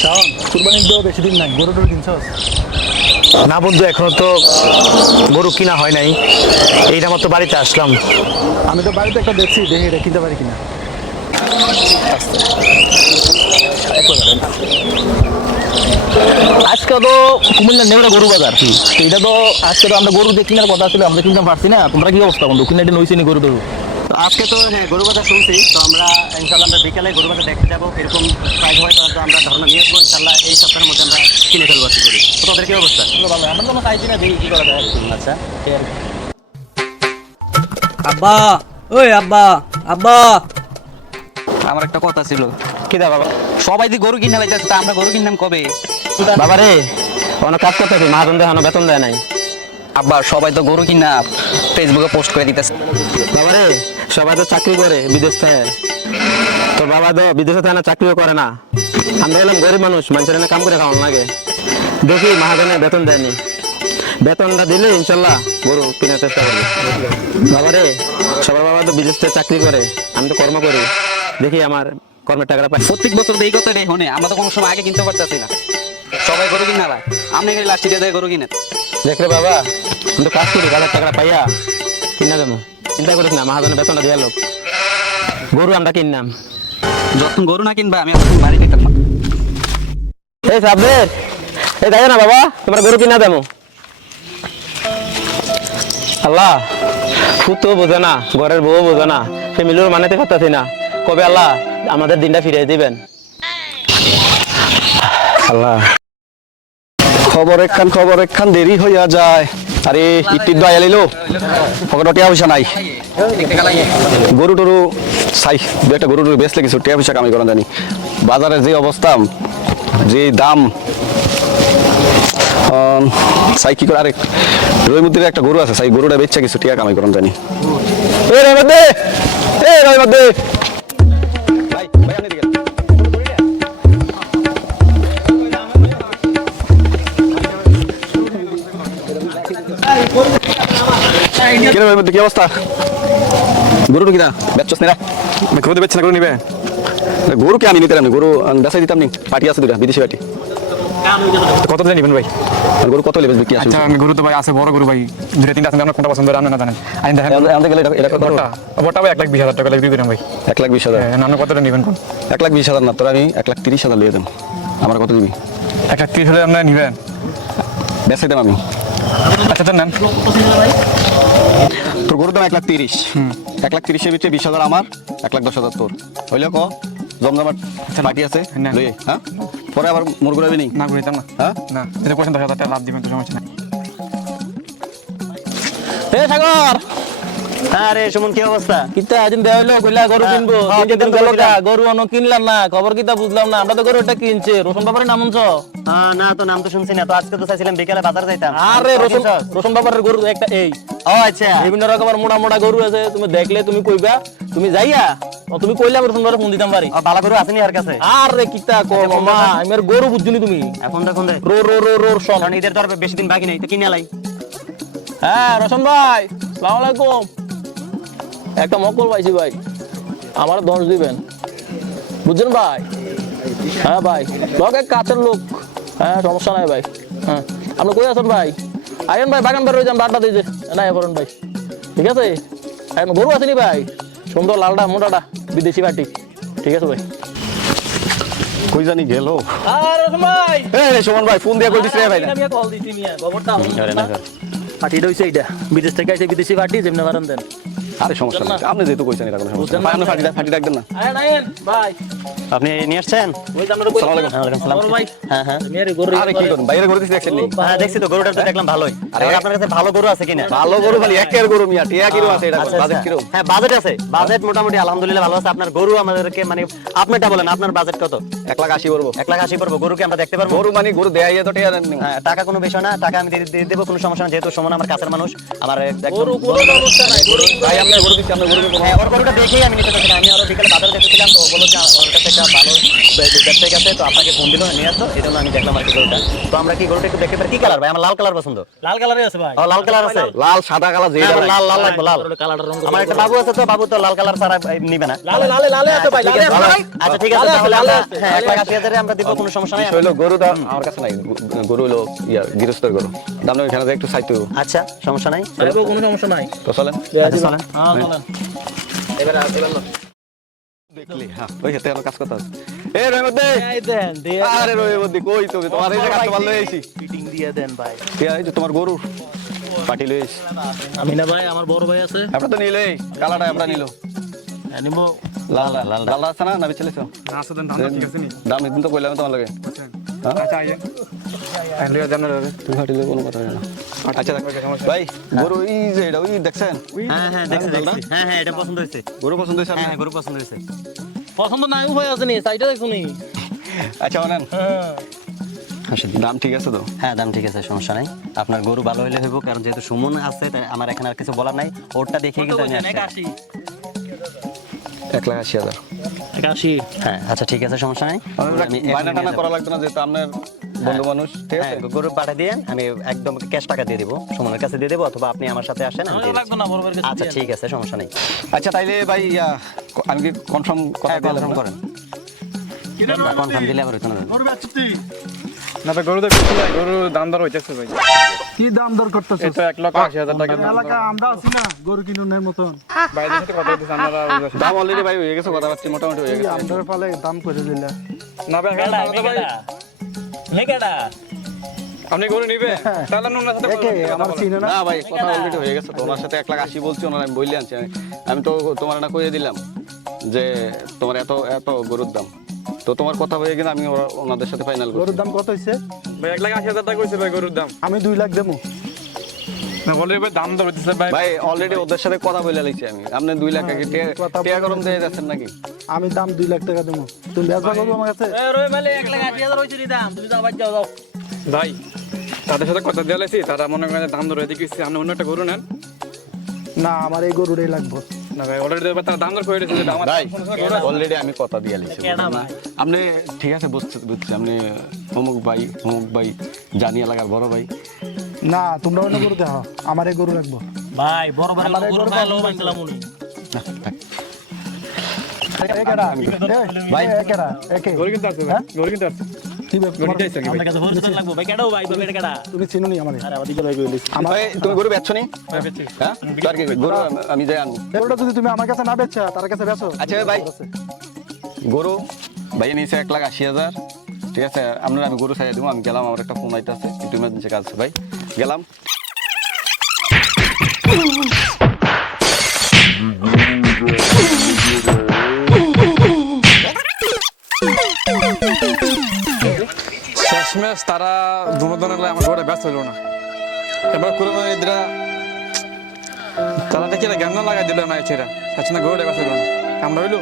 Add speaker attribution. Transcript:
Speaker 1: শাওন কুরবানির তো বেশি দিন নাই গরু টরু কিনছস
Speaker 2: না বন্ধু এখনও তো গরু কিনা হয় নাই। এইটা মতো বাড়িতে আসলাম।
Speaker 1: আমি তো বাড়িতে একটা দেখছি দেখি এটা কিনতে পারি কিনা।
Speaker 3: আজকে তো কুমিল্লার নেমরা গরু বাজার। তো এটা তো আজকে তো আমরা গরু দিয়ে কেনার কথা ছিল আমরা কিনতে পারছি না। তোমরা কি অবস্থা বন্ধু? কিনে এটা নইছি গরু টরু
Speaker 2: তো আজকে তো হ্যাঁ গরু বাজার শুনছি তো আমরা ইনশাল্লাহ আমরা বিকালে গরু বাজার দেখতে যাব। এরকম প্রাইস হয় তো আমরা ধারণা নিয়ে আসব। ইনশাল্লাহ এই সপ্তাহের মধ্যে আমরা কিনে ফেলব আশা করি তো তোদের কি অবস্থা?
Speaker 3: ভালো আমরা তো চাইছি না দেখি কি করা যায়।
Speaker 2: আচ্ছা।
Speaker 4: আব্বা ওই আব্বা আব্বা।
Speaker 5: আমার একটা কথা ছিল।
Speaker 2: কি দা বাবা?
Speaker 5: সবাই যে গরু কিনে লাইতেছে তা আমরা গরু কিনলাম কবে?
Speaker 2: বাবা রে অনেক কাজ করতে হবে? মাহাজন দেখানো বেতন দেয় নাই।
Speaker 5: আব্বা, সবাই তো গরু কিনা ফেসবুকে পোস্ট করে দিতেছে।
Speaker 2: বাবা রে সবাই তো চাকরি করে বিদেশ। থেকে তোর বাবা তো বিদেশে থাকে না চাকরিও করে না। আমরা হলাম গরিব মানুষ, মানুষের কাম করে খাওয়ান লাগে। দেখি মহাজনে বেতন দেয়নি বেতনটা দিলে ইনশাল্লাহ গরু কেনার চেষ্টা করব। বাবা রে সবার বাবা তো বিদেশ থেকে চাকরি করে, আমি তো কর্ম করি। দেখি আমার কর্মের টাকাটা পাই।
Speaker 5: প্রত্যেক বছর এই কথা রে হনে আমরা তো কোনো সময় আগে কিনতে পারতেছি না। সবাই গরু কিনা লাই আপনি এখানে লাস্ট দিয়ে গরু কিনেন।
Speaker 2: দেখ রে বাবা আমি তো কাজ করি কাজের টাকাটা পাইয়া কিনা দেবো। চিন্তা করিস না মহাজনের বেতনটা দেওয়া লোক। গরু আমরা কিনলাম।
Speaker 5: যখন গরু না কিনবা আমি তখন বাড়ি নিতাম না
Speaker 2: এই সাবদের এই দেখো না বাবা তোমরা গরু কিনা দেবো। আল্লাহ ফুতো বোঝে না ঘরের বউ বোঝে না ফ্যামিলির মানাতে পারতাছি না। কবে আল্লাহ আমাদের দিনটা ফিরিয়ে দিবেন।
Speaker 1: আল্লাহ। খবর একখান খবর একখান, দেরি হইয়া যায়। আরে ইটির দয়া লিলো পকেটে টিয়া পয়সা নাই। গরু টরু চাই দু একটা গরু টরু বেচলে কিছু টিয়া পয়সা কামাই করা জানি। বাজারে যে অবস্থা, যে দাম। চাই কি করে? আরে রবিমুদ্দির একটা গরু আছে চাই গরুটা বেচছে কিছু টিয়া কামাই করা জানি। এ রবিমুদ্দি এ রবিমুদ্দি কি অবস্থা? গরুটা কিনা বেচছস না গরু তো বেচছ না গরু নিবে। গরু কে আমি নিতে রাম গরু বেচাই দিতাম নি। পার্টি আছে দুটা বিদেশি পার্টি।
Speaker 6: কত দিয়ে নেবেন ভাই?
Speaker 1: গরু কত লেবেস কি
Speaker 6: আচ্ছা আমি গরু তো ভাই আছে বড় গরু ভাই। দুটো তিনটা আছে আপনার কোনটা পছন্দ? রান্না না জানেন? আমি দেখেন।
Speaker 1: আমাদের গেলে এটা- কত?
Speaker 6: বড়টা ভাই এক লাখ বিশ হাজার টাকা লাগবে দিলাম ভাই।
Speaker 1: এক লাখ বিশ হাজার?
Speaker 6: নান্য কতটা নেবেন কোন?
Speaker 1: এক লাখ বিশ হাজার না তোর আমি এক লাখ তিরিশ হাজার লিয়ে দেব। আমার কত দিবি?
Speaker 6: এক লাখ তিরিশ হলে আপনারা নেবেন?
Speaker 1: বেচাই দেব আমি।
Speaker 6: আচ্ছা নেন।
Speaker 1: তোর গরুর দাম এক লাখ তিরিশ। এক লাখ তিরিশের ভিতরে বিশ হাজার আমার এক লাখ দশ হাজার তোর। হইলে ক জমজমাট পার্টি আছে?
Speaker 6: না।
Speaker 1: লইয়ে হ্যাঁ? পরে আবার মোর ঘুরাবি নি?
Speaker 6: না করে দিতাম না।
Speaker 1: হ্যাঁ?
Speaker 6: না এটা পয়সা দশ হাজার টাকা লাভ দিবেন তো সমস্যা নাই।
Speaker 2: হে সাগর!
Speaker 3: আরে সুমন কি অবস্থা?
Speaker 2: কিতা আদিন দেওয়া হইল কইলা গরু কিনবো। দিন গেল গরু অন্য কিনলাম না খবর কিতা বুঝলাম না আমরা তো গরু কিনছে রোশন বাবারের নাম শুনছ?
Speaker 3: হ্যাঁ না তো নাম তো শুনছি না তো আজকে তো চাইছিলাম বিকালে বাজার যাইতাম।
Speaker 2: আরে
Speaker 3: তো
Speaker 2: রোশন
Speaker 3: কিনছস?
Speaker 2: গরু একটা এই।
Speaker 3: ও আচ্ছা।
Speaker 2: বিভিন্ন রকমের মোটা মোটা গরু আছে তুমি দেখলে তুমি কইবা তুমি যাইয়া তুমি কইলে আমি রোশন বাবারে ফোন দিতাম পারি
Speaker 3: বালা গরু আসেনি আর কাছে?
Speaker 2: আরে কিতা কো মামা আমি আর গরু বুঝছনি তুমি।
Speaker 3: এখন দেখুন দে।
Speaker 2: রো রো রো রো শোন।
Speaker 3: কারণ ঈদের তো আর বেশি দিন বাকি নেই তো কিনে লাই।
Speaker 2: হ্যাঁ রোশন ভাই সালাম আলাইকুম। একটা মকল পাইছি ভাই। আমার দশ দিবেন। বুঝছেন ভাই? হ্যাঁ ভাই লোক এক কাছের লোক। হ্যাঁ সমস্যা নাই ভাই। হ্যাঁ আপনি কই আছেন ভাই? আইন ভাই বাগান বের হয়ে যান বারটা দিয়েছে না করেন ভাই। ঠিক আছে? আইন গরু আসেনি ভাই? সুন্দর লালটা মোটাটা বিদেশি বাটি। ঠিক আছে ভাই।
Speaker 1: কই জানি গেল?
Speaker 2: আরে ভাই!
Speaker 1: এই সুমন ভাই ফোন দিয়ে কই দিছ রে ভাই
Speaker 2: আমি কল দিছি মিয়া খবরটা। পার্টিটা হইছে এইটা। বিদেশ থেকে আইছে বিদেশি পার্টি যেমনি পারেন দেন।
Speaker 1: আরে সমস্যা নেই। আপনি যেহেতু কইছেন এটা কোনো সমস্যা আপনি ফাটি ফাটি রাখবেন না।
Speaker 2: আইন আইন ভাই।
Speaker 3: আপনি নিয়ে আসছেন?
Speaker 2: ওই যে আমরা কই
Speaker 1: সালাম আলাইকুম।
Speaker 3: সালাম
Speaker 2: ভাই
Speaker 3: হ্যাঁ হ্যাঁ।
Speaker 2: আমি আরে গরু
Speaker 1: আরে কি করুন? বাইরে করে দিছি দেখছেন নি?
Speaker 3: হ্যাঁ দেখছি তো গরুটা তো দেখলাম ভালোই। আরে আপনার কাছে ভালো গরু আছে কিনা?
Speaker 1: ভালো গরু খালি একের গরু মিয়া টিয়া কিলো আছে এটা
Speaker 3: আচ্ছা,
Speaker 1: বাজেট
Speaker 3: আচ্ছা।
Speaker 1: কিলো
Speaker 3: হ্যাঁ বাজেট আছে। বাজেট মোটামুটি আলহামদুলিল্লাহ ভালো আছে। আপনার গরু আমাদেরকে মানে আপনিটা বলেন আপনার বাজেট কত?
Speaker 1: এক লাখ আশি করব
Speaker 3: এক লাখ আশি পড়ব। গরুকে আমরা দেখতে পারব?
Speaker 1: গরু মানে গরু দেয়া তো টিয়া নেই।
Speaker 3: হ্যাঁ, টাকা কোনো বিষয় না টাকা আমি দিয়ে দেবো কোনো সমস্যা না। যেহেতু সমান আমার কাছের মানুষ আমার
Speaker 2: গরু কোনো সমস্যা নাই গরু।
Speaker 1: ভাই আপনার গরু দিচ্ছি আপনার গরু
Speaker 3: হ্যাঁ ওর গরুটা দেখেই আমি নিতে পারছি আমি আরও বিকেলে বাজারে দেখেছিলাম তো বলল যে ওর কাছে একটা ভালো ব্যবসায়িক আছে তো আপনাকে ফোন দিল নিয়ে আসতো এই জন্য আমি দেখলাম আর কি গরুটা। তো আমরা কি গরুটা একটু দেখতে পারি? কি কালার ভাই? আমার লাল কালার পছন্দ।
Speaker 4: লাল কালারে আছে ভাই।
Speaker 3: ও লাল কালার আছে?
Speaker 1: লাল সাদা কালার যে
Speaker 3: হ্যাঁ, লাল লাল লাগবে। লাল।
Speaker 4: কালারটা রং
Speaker 3: আমার একটা বাবু আছে তো বাবু তো লাল কালার ছাড়া নিবে না।
Speaker 4: লালে লালে লালে আছে ভাই লালে
Speaker 3: আচ্ছা ঠিক আছে তাহলে হ্যাঁ এক লাখ আশি হাজারে আমরা দিব কোনো সমস্যা নাই।
Speaker 1: হইল গরুটা আমার কাছে নাই। গরু- গরু হলো ইয়া গৃহস্থের গরু। দাম এখানে একটু চাইতে
Speaker 3: আচ্ছা সমস্যা নাই।
Speaker 2: কোনো সমস্যা নাই।
Speaker 1: তো চলেন।
Speaker 3: আচ্ছা, চলেন।
Speaker 2: হ্যাঁ চলেন। এবার এবার
Speaker 1: দেখলি হ্যাঁ ওই হাতে কাজ কথা আছে এ রহিমত দে
Speaker 4: এই দেন দিয়ে
Speaker 1: আরে রহিমত কই তুমি? তোমার এই কাজ ভালো হয়েছি।
Speaker 4: ফিটিং দিয়ে দেন ভাই।
Speaker 1: এই তোমার গরু? পাটি লইস
Speaker 2: আমি না ভাই আমার বড় ভাই আছে।
Speaker 1: আমরা তো নিলে কালাটা আমরা নিলো।
Speaker 2: নিবো
Speaker 1: লাল লাল লাল আছে না? না বিচলে
Speaker 6: না আসলে দাম ঠিক আছে নি।
Speaker 1: দাম এদিন তো কইলাম তোমার লাগে
Speaker 6: আচ্ছা। আইয়া। আইলে জানা যাবে
Speaker 1: তুমি হাঁটিলে কোনো কথা না। আচ্ছা ভাই গরু এই যে এটা ওই দেখছেন?
Speaker 3: হ্যাঁ হ্যাঁ দেখছি দেখছি। হ্যাঁ হ্যাঁ এটা পছন্দ হয়েছে।
Speaker 1: গরু পছন্দ হয়েছে
Speaker 3: হ্যাঁ হ্যাঁ গরু পছন্দ হয়েছে।
Speaker 2: পছন্দ নাই হয়ে আছে নি সাইডে দেখুনি
Speaker 1: আচ্ছা অনেন
Speaker 2: হ্যাঁ।
Speaker 1: আচ্ছা দাম ঠিক আছে তো?
Speaker 3: হ্যাঁ দাম ঠিক আছে সমস্যা নাই। আপনার গরু ভালো হলে হইব কারণ যেহেতু সুমন আছে তাই আমার এখানে আর কিছু বলার নাই। ওরটা দেখে কিন্তু আমি আসছি।
Speaker 2: একাশি।
Speaker 1: এক লাখ আশি হাজার
Speaker 2: একাশি
Speaker 3: হ্যাঁ আচ্ছা ঠিক আছে সমস্যা নাই। আমি
Speaker 1: বাইনা টানা করা লাগতো না যেহেতু আপনার বন্ধু মানুষ ঠিক
Speaker 3: হ্যাঁ
Speaker 1: আছে
Speaker 3: গরু পাঠিয়ে দিয়ে আমি একদম ক্যাশ টাকা দিয়ে দেবো সুমনের কাছে দিয়ে দেবো অথবা আপনি আমার সাথে আসেন আমি
Speaker 2: লাগবে না
Speaker 3: আচ্ছা ঠিক আছে সমস্যা নেই।
Speaker 1: আচ্ছা তাইলে ভাই আমি কি কনফার্ম কথা
Speaker 3: হ্যাঁ কনফার্ম করেন। কনফার্ম দিলে আবার হইতো না
Speaker 6: না তো গরু তো বেশি ভাই গরু দাম দর হইতেছে ভাই।
Speaker 7: কি দাম দর করতেছ?
Speaker 6: এই তো লক্ষ আশি হাজার টাকা
Speaker 7: এলাকা আমরা আছি না গরু কিনুনের মতন।
Speaker 6: বাইরের সাথে কথা বলতেছে আপনারা
Speaker 1: দাম অলরেডি ভাই হয়ে গেছে কথাবার্তা মোটামুটি হয়ে গেছে।
Speaker 7: আমরা ফালে দাম করে দিলে?
Speaker 6: না ভাই আপনি ভাই।
Speaker 2: হে
Speaker 6: আপনি গরু নিবে তাহলে নুনার সাথে
Speaker 7: আমার চিনে না?
Speaker 1: ভাই কথা অলরেডি হয়ে গেছে তো ওনার সাথে এক লাখ আশি বলছি ওনার আমি বললে আনছি। আমি- আমি তো তোমার না কইয়ে দিলাম যে তোমার এত এত গরুর দাম। তো তোমার কথা হয়ে গেলে আমি ওরা- ওনাদের সাথে ফাইনাল
Speaker 7: গরুর দাম কত হয়েছে?
Speaker 6: ভাই এক লাখ আশি হাজার টাকা হয়েছে ভাই গরুর দাম।
Speaker 7: আমি দুই লাখ দেবো।
Speaker 6: না ভাই দাম দর ভাই।
Speaker 1: ভাই অলরেডি ওদের সাথে কথা বলে লাগছি আমি। আপনি দুই লাখ আগে টিয়া গরম দিয়ে যাচ্ছেন নাকি?
Speaker 7: আমি দাম দুই লাখ টাকা দেবো। তুমি বেচবা করব আমার কাছে?
Speaker 2: এ রই মালে এক লাখ আশি হাজার হয়েছে দাম। তুমি যাও যাও যাও।
Speaker 6: ভাই তাদের সাথে কথা তারা মনে করেন দাম হয়ে আপনি অন্য একটা গরু নেন।
Speaker 7: না আমার এই গরুটাই লাগবো।
Speaker 6: না ভাই অলরেডি তারা দাম দর করে দিয়েছে যে আমার
Speaker 1: ভাই অলরেডি আমি কথা দিয়ে লিছি আপনি ঠিক আছে বুঝতে বুঝছি আপনি অমুক ভাই অমুক ভাই জানি এলাকার বড় ভাই
Speaker 7: না তোমরা অন্য গরু দেখো আমার এই গরু রাখব
Speaker 2: ভাই বড় ভাই গরু
Speaker 7: গরু
Speaker 2: ভাই লো উনি
Speaker 7: ভাই একেরা একে
Speaker 6: গরু কিনতে আসছে ভাই গরু কিনতে আসছে
Speaker 1: হ্যাঁ গরু আমি যাই আনব।
Speaker 7: গরুটা যদি তুমি আমার কাছে না বেচছো তার কাছে বেচো।
Speaker 1: আচ্ছা ভাই গরু ভাই নিচে এক লাখ আশি হাজার। ঠিক আছে আপনার আমি গরু সাইয়া দিব আমি গেলাম আমার একটা ফোন আইতে আছে একটু ইমার্জেন্সি কাজ আছে ভাই। গেলাম।
Speaker 6: শেষমেশ তারা দুর্বোধনের আমার ঘরে ব্যস্ত হইল না। এবার করে এদিরা তারা দেখি জ্ঞান লাগাই দিল না এছাড়া আচ্ছা না ঘরে ব্যস্ত হইল না। আমরা হইল?